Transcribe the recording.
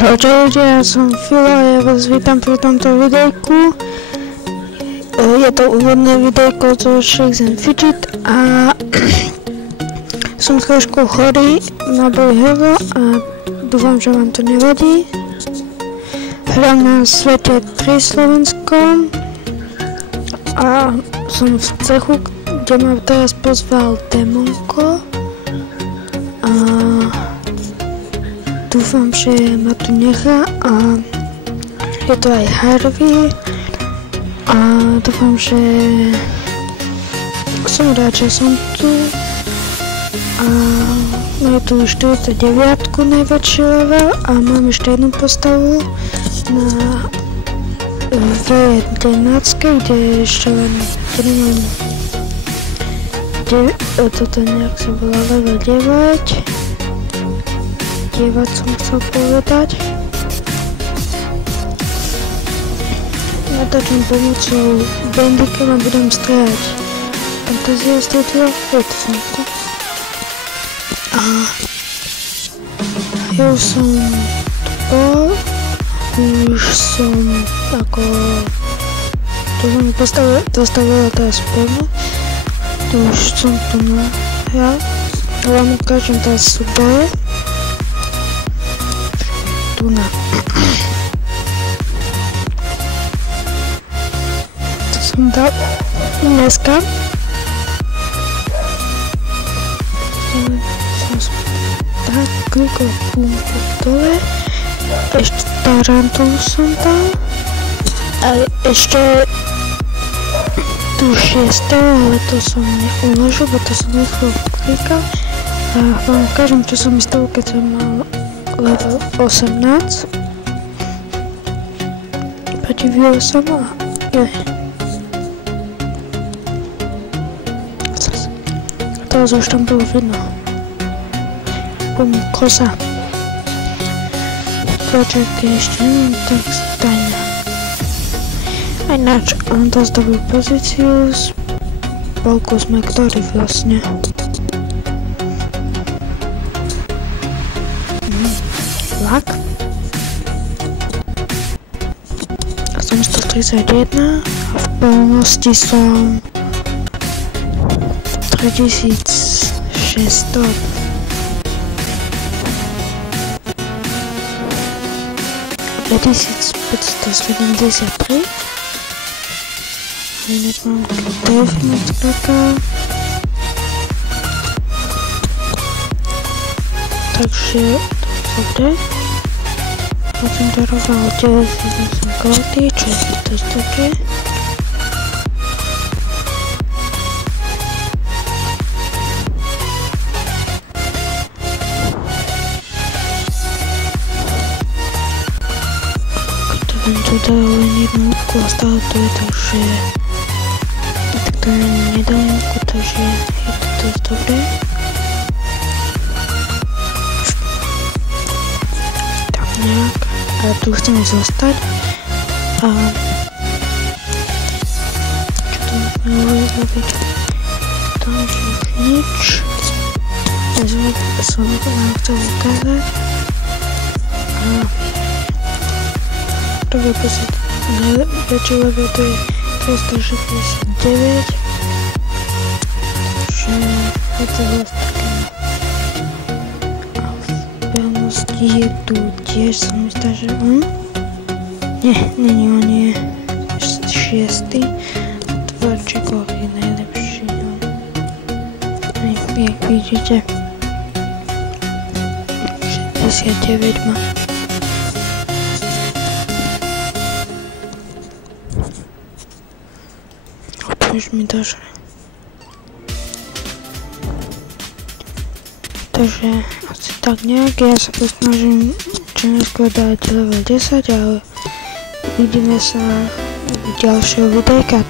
Čaute ľudia, ja som Filo a ja vás vítam pri tomto videjku. Je to úvodné videjko zo Shakes and Fidget a som trošku chorý na Boyhevo a dúfam, že vám to nevadí. Hrám na svete 3 Slovensko a som v cechu, kde ma teraz pozval Demonko a dúfam, že ma tu nechá a je to aj Harvey a dúfam, že som rád, že som tu a máme tu 49 najväčší level a mám ešte jednu postavu na V11, kde ešte len toto nejak sa volá level 9. Som chcel povedať. Natáčam pomocou bandicam a budem strieľať fantaziastov som tu. A ja už som tu bol, už som ako to som mi dostavila teraz pevne, to už som tu nahral, ale vám ukážem teraz súboje. Tuna. To som dal dneska. Som tak klikol pumpu dole. Ešte tarantulu som dal. A ešte tu 6, ale to som neuložil, bo to som rýchlo klikal. A vám ukážem, čo som mi stalo, keď som mal level 18. Podivil som a teraz už tam bolo vidno. Kosa. Počekaj, ešte neviem, tak stajne. A ináč, on dosť dobrú pozíciu. Spolku sme ktorý vlastne. Lak. A som 131 a v plnosti som 3600. A 1573. A inak mám telefonická. Takže dobre. Ja som daroval 98 goldy, čo je dosť dobré. To len tu dal len jednu útku a stále to je, takže tak to nedal útku, takže je to dosť dobré. Tak nejak. A tu chcem zostať a čo to môžeme urobiť? Tam už nič. Ja som vám chcel ukázať a prvé posiť najväčší level to je 269, takže je to dosť také. Je tu tiež, sa mi zdá, že on? Nie, není on, je 6. Tvorčikov je najlepší. Jak vidíte, 69 má. Už mi došlo. Takže asi tak nejak, ja sa posnažím čo neskôr dať level 10, ale uvidíme sa v ďalšieho videjka.